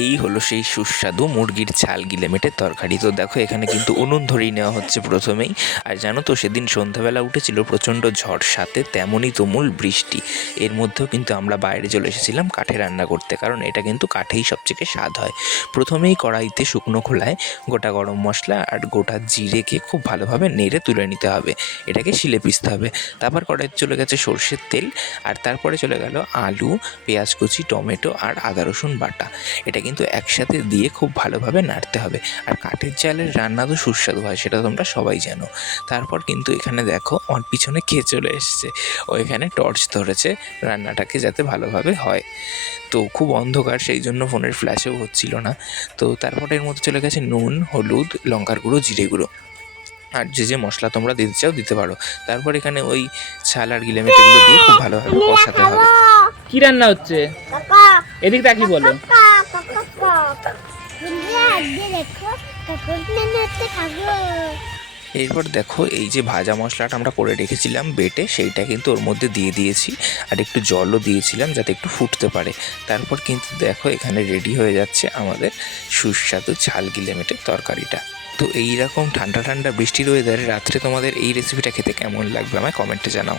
এই হলো সেই সুস্বাদু মুরগির ছাল গিলেমেটের তরকারি। তো দেখো এখানে কিন্তু উনুন ধরিয়ে নেওয়া হচ্ছে প্রথমেই। আর জানো তো সেদিন সন্ধ্যাবেলা উঠেছিল প্রচণ্ড ঝড়, সাথে তেমনই তুমুল বৃষ্টি। এর মধ্যেও কিন্তু আমরা বাইরে চলে এসেছিলাম কাঠে রান্না করতে, কারণ এটা কিন্তু কাঠেই সবথেকে স্বাদ হয়। প্রথমেই কড়াইতে শুকনো খোলায় গোটা গরম মশলা আর গোটা জিরেকে খুব ভালোভাবে নেড়ে তুলে নিতে হবে, এটাকে শিলে পিষতে হবে। তারপর কড়াইতে চলে গেছে সর্ষের তেল, আর তারপরে চলে গেল আলু, পেঁয়াজ কুচি, টমেটো আর আদা রসুন বাটা। এটা কিন্তু একসাথে দিয়ে খুব ভালোভাবে নাড়তে হবে। আর কাঠের জালের রান্না তো সুস্বাদু হয়, সেটা তোমরা সবাই জানো। তারপর কিন্তু এখানে দেখো আমার পিছনে কে চলে এসছে, ও এখানে টর্চ ধরেছে রান্নাটাকে যাতে ভালোভাবে হয়। তো খুব অন্ধকার, সেই জন্য ফোনের ফ্ল্যাশেও হচ্ছিল না। তো তারপরে এর মধ্যে চলে গেছে নুন, হলুদ, লঙ্কার গুঁড়ো, জিরে গুঁড়ো, আর যে মশলা তোমরা দিতে চাও দিতে পারো। তারপর এখানে ওই ছাল আর গিলেমেটেগুলো দিয়ে খুব ভালোভাবে কষাতে হবে। কি রান্না হচ্ছে? এদিক তাকি বলো। এরপর দেখো এই যে ভাজা মশলাটা আমরা করে রেখেছিলাম বেটে, সেইটা কিন্তু ওর মধ্যে দিয়ে দিয়েছি, আর একটু জলও দিয়েছিলাম যাতে একটু ফুটতে পারে। তারপর কিন্তু দেখো এখানে রেডি হয়ে যাচ্ছে আমাদের সুস্বাদু ঝাল গিলেমেটের তরকারিটা। তো এইরকম ঠান্ডা ঠান্ডা বৃষ্টির ওয়েদারে রাত্রে তোমাদের এই রেসিপিটা খেতে কেমন লাগবে আমায় কমেন্টে জানাও।